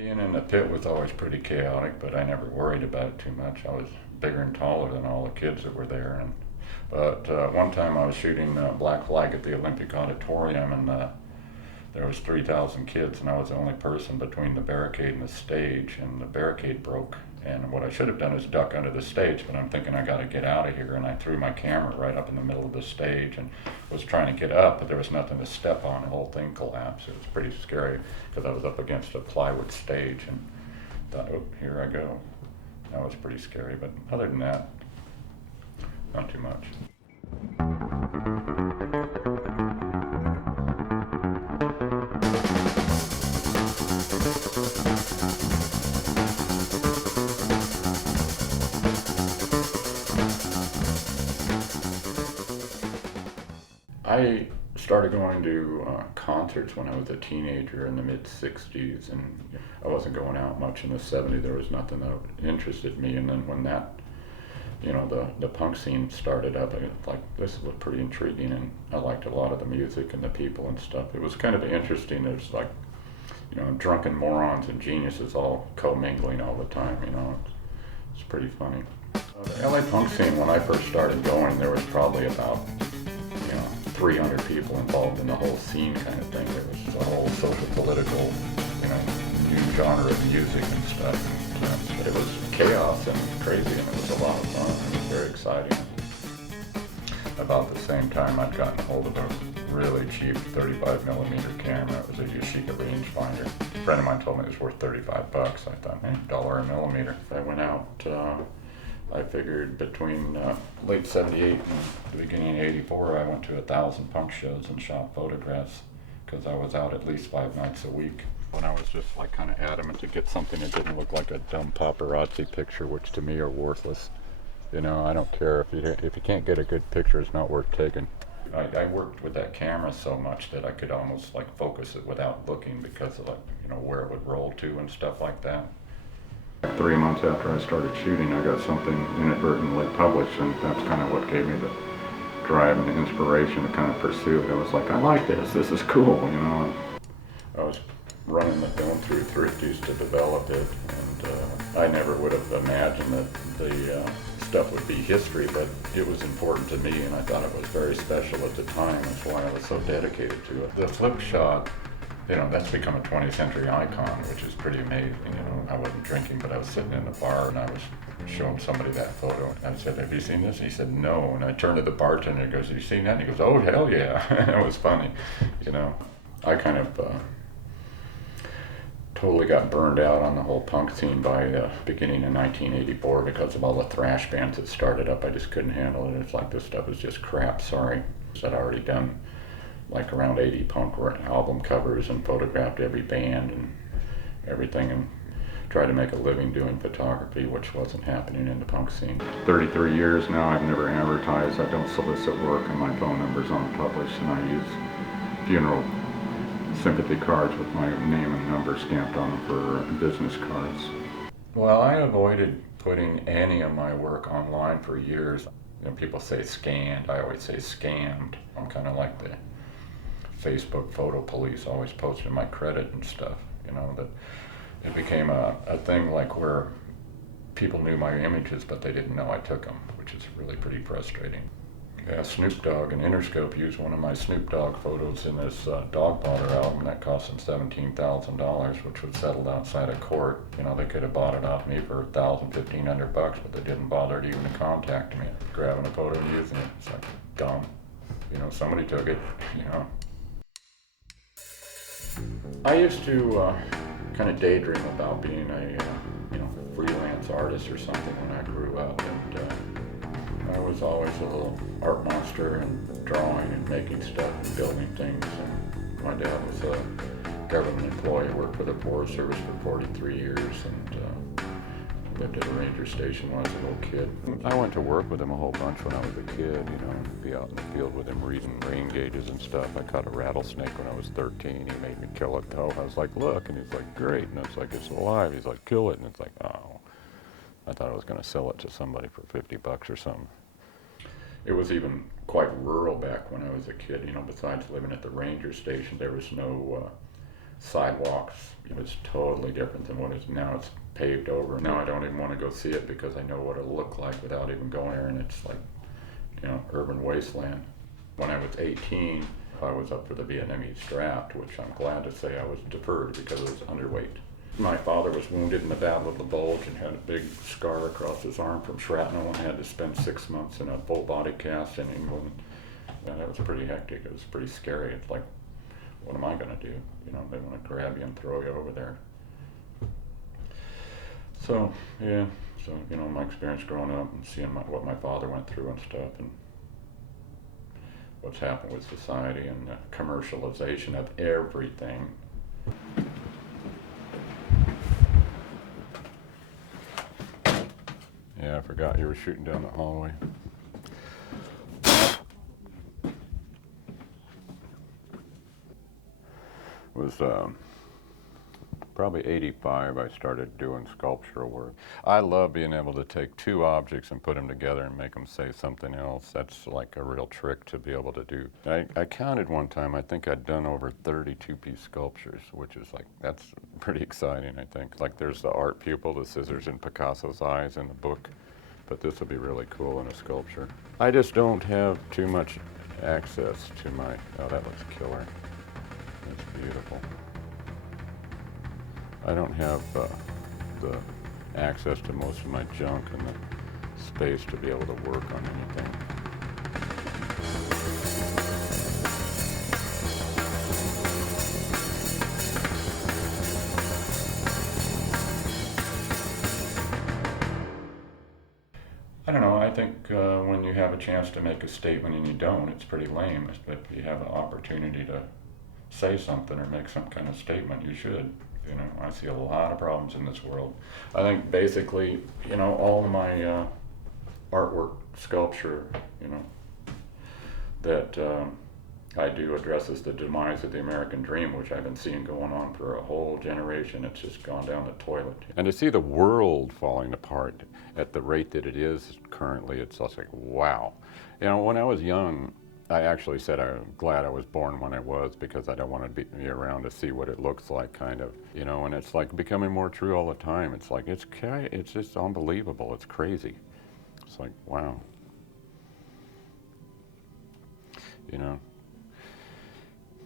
Being in the pit was always pretty chaotic, but I never worried about it too much. I was bigger and taller than all the kids that were there. But one time I was shooting black flag at the Olympic Auditorium, and there was 3,000 kids, and I was the only person between the barricade and the stage, and the barricade broke. And what I should have done is duck under the stage, but I'm thinking I got to get out of here, and I threw my camera right up in the middle of the stage and was trying to get up, but there was nothing to step on. The whole thing collapsed. It was pretty scary because I was up against a plywood stage and thought, oh, here I go. That was pretty scary, but other than that, not too much. I started going to concerts when I was a teenager in the mid-60s, and I wasn't going out much in the 70s. There was nothing that interested me, and then when that, the punk scene started up, I was like, this was pretty intriguing, and I liked a lot of the music and the people and stuff. It was kind of interesting. There's like, drunken morons and geniuses all commingling all the time, It's pretty funny. The LA punk scene, when I first started going, there was probably about 300 people involved in the whole scene kind of thing. There was a whole social political, new genre of music and stuff. And, it was chaos and crazy, and it was a lot of fun. It was very exciting. About the same time, I'd gotten a hold of a really cheap 35 millimeter camera. It was a Yashica rangefinder. A friend of mine told me it was worth 35 bucks. I thought, hey, $1 a millimeter. I went out, I figured between late 78 and the beginning of 84, I went to 1,000 punk shows and shot photographs because I was out at least 5 nights a week. When I was just like kind of adamant to get something that didn't look like a dumb paparazzi picture, which to me are worthless. I don't care if you can't get a good picture, it's not worth taking. I worked with that camera so much that I could almost like focus it without looking because of where it would roll to and stuff like that. 3 months after I started shooting, I got something inadvertently published, and that's kind of what gave me the drive and the inspiration to kind of pursue it. I was like, I like this is cool, I was running the film through Thrifties to develop it, and I never would have imagined that the stuff would be history, but it was important to me, and I thought it was very special at the time. That's why I was so dedicated to it. The flip shot, that's become a 20th century icon, which is pretty amazing. I wasn't drinking, but I was sitting in a bar and I was showing somebody that photo. I said, have you seen this? He said, no. And I turned to the bartender and goes, have you seen that? And he goes, oh, hell yeah. It was funny. I kind of totally got burned out on the whole punk scene by beginning in 1984 because of all the thrash bands that started up. I just couldn't handle it. It's like, this stuff is just crap, sorry. I'd already done like around 80 punk album covers and photographed every band and everything, and tried to make a living doing photography, which wasn't happening in the punk scene. 33 years now, I've never advertised. I don't solicit work, and my phone number's unpublished, and I use funeral sympathy cards with my name and number stamped on them for business cards. Well, I avoided putting any of my work online for years. People say scanned, I always say scammed. I'm kind of like the Facebook photo police, always posting my credit and stuff, that it became a thing like where people knew my images, but they didn't know I took them, which is really pretty frustrating. Yeah, Snoop Dogg and Interscope used one of my Snoop Dogg photos in this Dog Baller album that cost them $17,000, which was settled outside of court. They could have bought it off me for $1,000, $1,500, but they didn't bother to even to contact me. Grabbing a photo and using it, it's like dumb. Somebody took it, I used to kind of daydream about being a freelance artist or something when I grew up, and I was always a little art monster and drawing and making stuff and building things. And my dad was a government employee, worked for the Forest Service for 43 years, and lived at a ranger station when I was a little kid. I went to work with him a whole bunch when I was a kid, be out in the field with him reading rain gauges and stuff. I caught a rattlesnake when I was 13. He made me kill it though. I was like, look, and he's like, great. And it's like, it's alive. He's like, kill it. And it's like, oh. I thought I was going to sell it to somebody for 50 bucks or something. It was even quite rural back when I was a kid, besides living at the ranger station, there was no sidewalks. It was totally different than what it is now. It's paved over. Now I don't even want to go see it because I know what it'll look like without even going there, and it's like, urban wasteland. When I was 18, I was up for the Vietnamese draft, which I'm glad to say I was deferred because it was underweight. My father was wounded in the Battle of the Bulge and had a big scar across his arm from shrapnel and had to spend 6 months in a full body cast in England. And that was pretty hectic. It was pretty scary. It's like, what am I going to do? They want to grab you and throw you over there. So, yeah. So, my experience growing up and seeing what my father went through and stuff, and what's happened with society and the commercialization of everything. Yeah, I forgot you were shooting down the hallway. It was probably 85 I started doing sculptural work. I love being able to take two objects and put them together and make them say something else. That's like a real trick to be able to do. I counted one time, I think I'd done over 30 two-piece sculptures, which is like, that's pretty exciting, I think. Like there's the art pupil, the scissors in Picasso's eyes in the book, but this would be really cool in a sculpture. I just don't have too much access to my, oh, that looks killer. That's beautiful. I don't have the access to most of my junk and the space to be able to work on anything. I don't know, I think when you have a chance to make a statement and you don't, it's pretty lame. But if you have an opportunity to say something or make some kind of statement, you should. I see a lot of problems in this world. I think basically, all of my artwork, sculpture, that I do addresses the demise of the American dream, which I've been seeing going on for a whole generation. It's just gone down the toilet. And to see the world falling apart at the rate that it is currently, it's just like, wow. When I was young, I actually said I'm glad I was born when I was because I don't want to be around to see what it looks like, kind of, and it's like becoming more true all the time. It's like, it's just unbelievable. It's crazy. It's like, wow.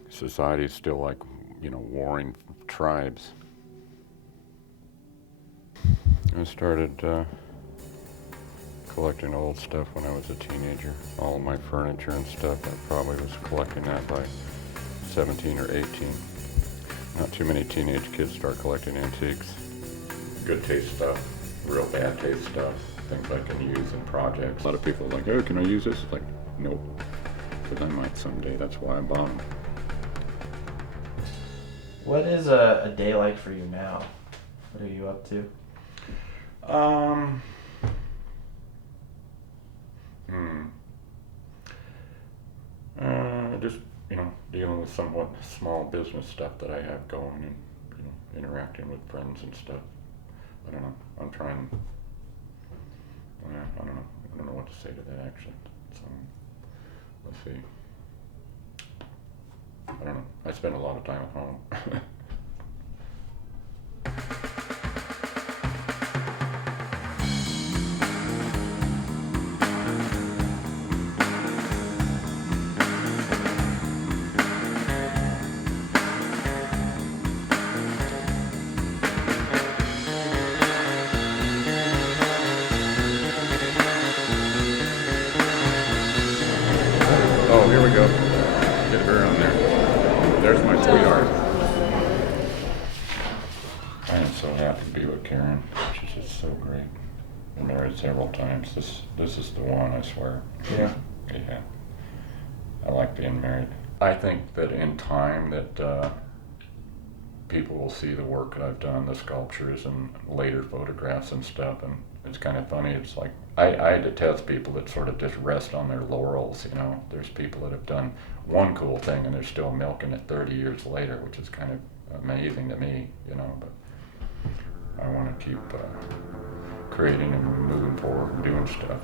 Society's still like, warring tribes. I started collecting old stuff when I was a teenager. All of my furniture and stuff, I probably was collecting that by 17 or 18. Not too many teenage kids start collecting antiques. Good taste stuff, real bad taste stuff, things I can use in projects. A lot of people are like, oh, can I use this? It's like, nope, but I might someday. That's why I bought them. What is a day like for you now? What are you up to? Just, dealing with somewhat small business stuff that I have going and, interacting with friends and stuff. I don't know. I'm trying, I don't know. I don't know what to say to that actually. So, let's see. I don't know. I spend a lot of time at home. Oh, here we go. Get her on there. There's my sweetheart. I am so happy to be with Karen. She's just so great. Been married several times. This is the one, I swear. Yeah. Yeah. I like being married. I think that in time that people will see the work that I've done, the sculptures and later photographs and stuff, and it's kind of funny. It's like I detest people that sort of just rest on their laurels. There's people that have done one cool thing and they're still milking it 30 years later, which is kind of amazing to me. But I want to keep creating and moving forward and doing stuff.